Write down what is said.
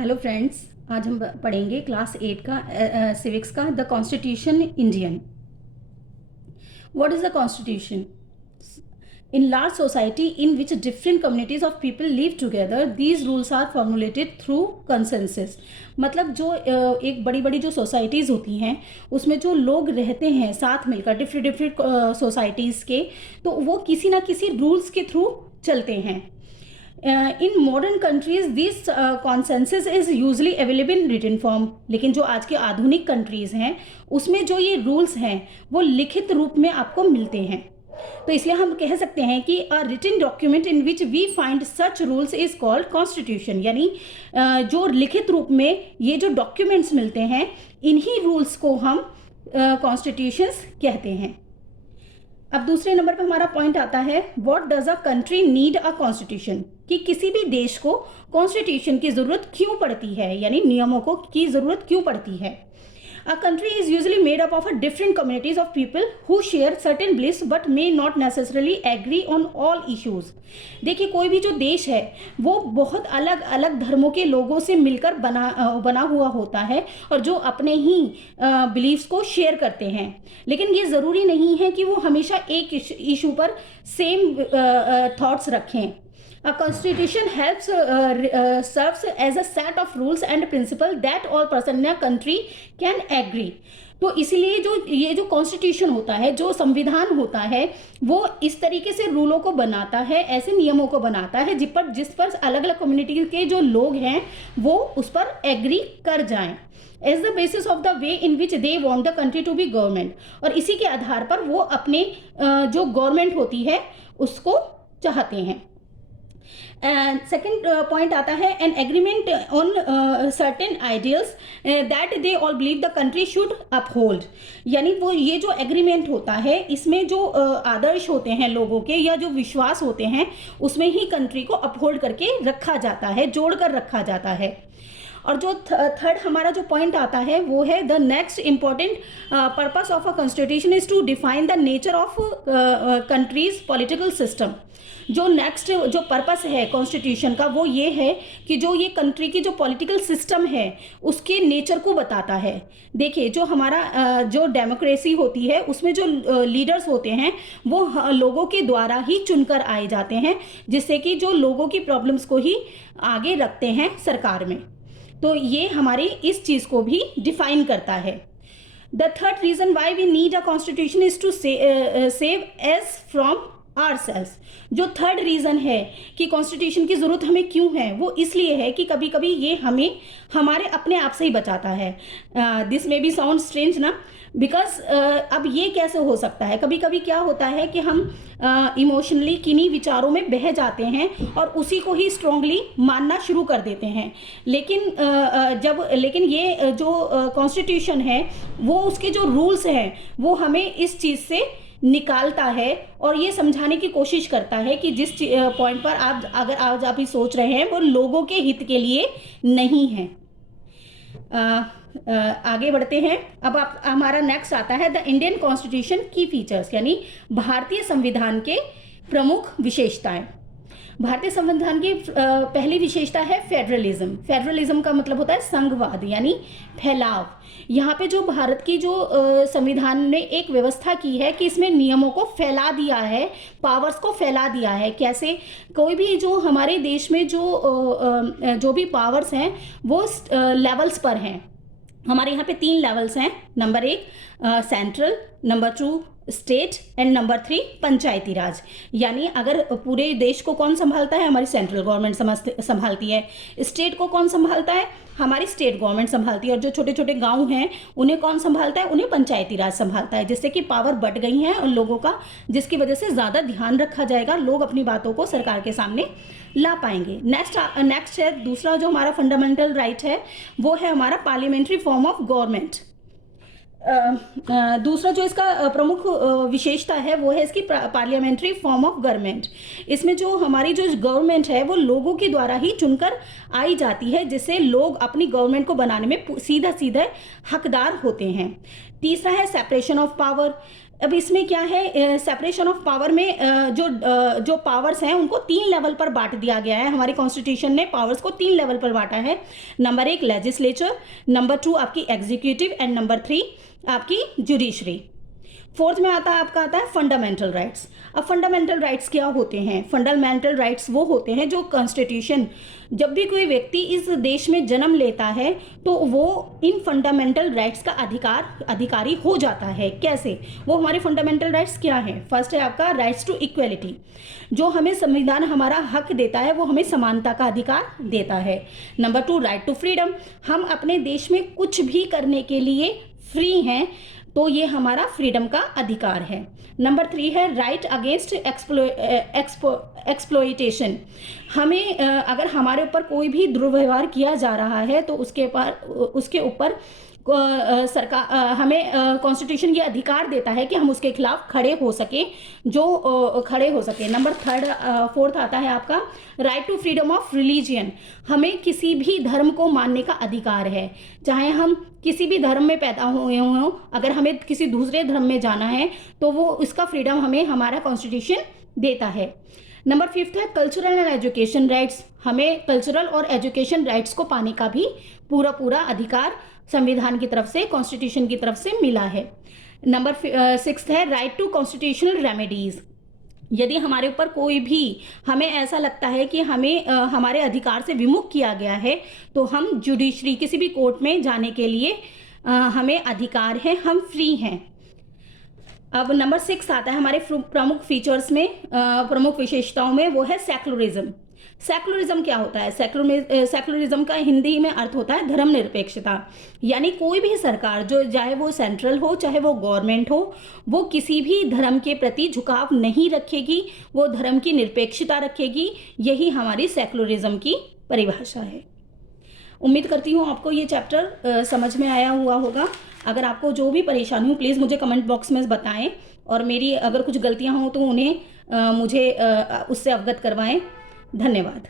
Hello friends, आज हम पढ़ेंगे क्लास 8 का सिविक्स का the constitution Indian. What is the constitution? In large society in which different communities of people live together these rules are formulated through consensus. मतलब जो एक बड़ी बड़ी जो सोसाइटीज़ होती हैं उसमें जो लोग रहते हैं साथ मिलकर डिफरेंट डिफरेंट सोसाइटीज़ के, तो वो किसी ना किसी रूल्स के थ्रू चलते हैं। In modern countries this consensus is usually available in written form, लेकिन जो आज के आधुनिक कंट्रीज हैं उसमें जो ये रूल्स हैं वो लिखित रूप में आपको मिलते हैं। तो इसलिए हम कह सकते हैं कि a written document in which we find such rules is called constitution. यानी जो लिखित रूप में ये जो डॉक्यूमेंट्स मिलते हैं इन्हीं रूल्स को हम कॉन्स्टिट्यूशंस कहते हैं। अब दूसरे नंबर पर हमारा पॉइंट आता है what does a country need a constitution, कि किसी भी देश को कॉन्स्टिट्यूशन की जरूरत क्यों पड़ती है, यानी नियमों को की जरूरत क्यों पड़ती है। A country is usually made up of a different communities of people who share certain beliefs but may not necessarily agree on all issues. देखिए, कोई भी जो देश है वो बहुत अलग अलग धर्मों के लोगों से मिलकर बना हुआ होता है और जो अपने ही बिलीफ्स को शेयर करते हैं, लेकिन ये ज़रूरी नहीं है कि वो हमेशा एक इशू पर सेम थॉट्स रखें। A constitution helps serves as a set of rules and principles that all person in a country can agree। तो इसीलिए जो कॉन्स्टिट्यूशन होता है, जो संविधान होता है, वो इस तरीके से रूलों को बनाता है, ऐसे नियमों को बनाता है जिस पर अलग अलग कम्युनिटी के जो लोग हैं वो उस पर एग्री कर जाएं as the basis of the way in which they want the country to be government. और इसी के आधार पर वो अपने जो गवर्नमेंट होती है उसको चाहते हैं। सेकेंड पॉइंट आता है an agreement on certain ideals that they all believe the country should uphold. यानी वो ये जो एग्रीमेंट होता है इसमें जो आदर्श होते हैं लोगों के या जो विश्वास होते हैं उसमें ही कंट्री को अपहोल्ड करके रखा जाता है, जोड़ कर रखा जाता है। और जो थर्ड हमारा जो पॉइंट आता है वो है the next important purpose of a constitution is to define the nature of country's political system. जो नेक्स्ट जो पर्पस है कॉन्स्टिट्यूशन का वो ये है कि जो ये कंट्री की जो पॉलिटिकल सिस्टम है उसके नेचर को बताता है। देखिए, जो हमारा जो डेमोक्रेसी होती है उसमें जो लीडर्स होते हैं वो लोगों के द्वारा ही चुनकर आए जाते हैं, जिससे कि जो लोगों की प्रॉब्लम्स को ही आगे रखते हैं सरकार में। तो ये हमारी इस चीज़ को भी डिफाइन करता है। The third reason why we need a constitution is to save us from ourselves। जो थर्ड रीजन है कि कॉन्स्टिट्यूशन की जरूरत हमें क्यों है वो इसलिए है कि कभी कभी ये हमें हमारे अपने आप से ही बचाता है। This may be sound strange ना, बिकॉज अब ये कैसे हो सकता है, कभी कभी क्या होता है कि हम इमोशनली किन्हीं विचारों में बह जाते हैं और उसी को ही स्ट्रांगली मानना शुरू कर देते हैं। लेकिन ये जो कॉन्स्टिट्यूशन है वो उसके जो रूल्स हैं वो हमें इस चीज़ से निकालता है और ये समझाने की कोशिश करता है कि जिस पॉइंट पर अगर आज आप ही सोच रहे हैं वो लोगों के हित के लिए नहीं है। आगे बढ़ते हैं। अब हमारा नेक्स्ट आता है द इंडियन कॉन्स्टिट्यूशन की फीचर्स, यानी भारतीय संविधान के प्रमुख विशेषताएं। भारतीय संविधान की पहली विशेषता है फेडरलिज्म। फेडरलिज्म का मतलब होता है संघवाद, यानी फैलाव। यहाँ पे जो भारत की जो संविधान ने एक व्यवस्था की है कि इसमें नियमों को फैला दिया है, पावर्स को फैला दिया है। कैसे? कोई भी जो हमारे देश में जो भी पावर्स हैं वो लेवल्स पर हैं। हमारे यहाँ पे 3 लेवल्स हैं। Number 1 central, number 2 state and number 3 पंचायती राज। यानी अगर पूरे देश को कौन संभालता है? हमारी सेंट्रल गवर्नमेंट संभालती है। स्टेट को कौन संभालता है? हमारी स्टेट गवर्नमेंट संभालती है। और जो छोटे छोटे गांव हैं उन्हें कौन संभालता है? उन्हें पंचायती राज संभालता है, जिससे कि पावर बढ़ गई है उन लोगों का, जिसकी वजह से ज़्यादा ध्यान रखा जाएगा, लोग अपनी बातों को सरकार के सामने ला पाएंगे। नेक्स्ट है दूसरा जो हमारा फंडामेंटल राइट है वो है हमारा पार्लियामेंट्री फॉर्म ऑफ गवर्नमेंट। दूसरा जो इसका प्रमुख विशेषता है वो है इसकी पार्लियामेंट्री फॉर्म ऑफ गवर्नमेंट। इसमें जो हमारी जो गवर्नमेंट है वो लोगों के द्वारा ही चुनकर आई जाती है, जिससे लोग अपनी गवर्नमेंट को बनाने में सीधा हकदार होते हैं। तीसरा है सेपरेशन ऑफ पावर। अब इसमें क्या है, सेपरेशन ऑफ पावर में जो पावर्स हैं उनको 3 लेवल पर बांट दिया गया है। हमारे कॉन्स्टिट्यूशन ने पावर्स को 3 लेवल पर बांटा है। नंबर 1 लेजिस्लेचर, नंबर 2 आपकी एग्जीक्यूटिव एंड नंबर 3 आपकी जुडिशरी। फोर्थ में आता है फंडामेंटल राइट्स। अब फंडामेंटल राइट्स क्या होते हैं? फंडामेंटल राइट्स वो होते हैं जो कॉन्स्टिट्यूशन, जब भी कोई व्यक्ति इस देश में जन्म लेता है तो वो इन फंडामेंटल राइट्स का अधिकारी हो जाता है। कैसे? वो हमारे फंडामेंटल राइट्स क्या हैं? फर्स्ट है आपका राइट्स टू इक्वलिटी, जो हमें संविधान हमारा हक देता है, वो हमें समानता का अधिकार देता है। नंबर 2 राइट टू फ्रीडम, हम अपने देश में कुछ भी करने के लिए फ्री हैं, तो ये हमारा फ्रीडम का अधिकार है। नंबर 3 है राइट अगेंस्ट एक्सप्लॉइटेशन, हमें अगर हमारे ऊपर कोई भी दुर्व्यवहार किया जा रहा है तो उसके ऊपर सरकार हमें कॉन्स्टिट्यूशन ये अधिकार देता है कि हम उसके खिलाफ खड़े हो सकें, खड़े हो सकें। नंबर 4 आता है आपका right to freedom of religion, हमें किसी भी धर्म को मानने का अधिकार है, चाहे हम किसी भी धर्म में पैदा हुए हों, अगर हमें किसी दूसरे धर्म में जाना है तो वो इसका फ्रीडम हमें हमारा कॉन्स्टिट्यूशन देता है। नंबर 5 है कल्चरल एंड एजुकेशन राइट्स, हमें कल्चरल और एजुकेशन राइट्स को पाने का भी पूरा अधिकार संविधान की तरफ से, कॉन्स्टिट्यूशन की तरफ से मिला है। नंबर 6 है राइट टू कॉन्स्टिट्यूशनल रेमेडीज, यदि हमारे ऊपर कोई भी, हमें ऐसा लगता है कि हमें हमारे अधिकार से विमुख किया गया है, तो हम जुडिशरी, किसी भी कोर्ट में जाने के लिए हमें अधिकार है, हम फ्री हैं। अब नंबर 6 आता है हमारे प्रमुख फीचर्स में, प्रमुख विशेषताओं में, वो है सेक्युलरिज्म। सेक्युलरिज्म क्या होता है? सेक्युलरिज्म का हिंदी में अर्थ होता है धर्मनिरपेक्षता, यानी कोई भी सरकार, जो चाहे वो सेंट्रल हो चाहे वो गवर्नमेंट हो, वो किसी भी धर्म के प्रति झुकाव नहीं रखेगी, वो धर्म की निरपेक्षता रखेगी। यही हमारी सेक्युलरिज्म की परिभाषा है। उम्मीद करती हूँ आपको ये चैप्टर समझ में आया हुआ होगा। अगर आपको जो भी परेशानी हो प्लीज़ मुझे कमेंट बॉक्स में बताएं, और मेरी अगर कुछ गलतियाँ हों तो उन्हें मुझे उससे अवगत करवाएं। धन्यवाद।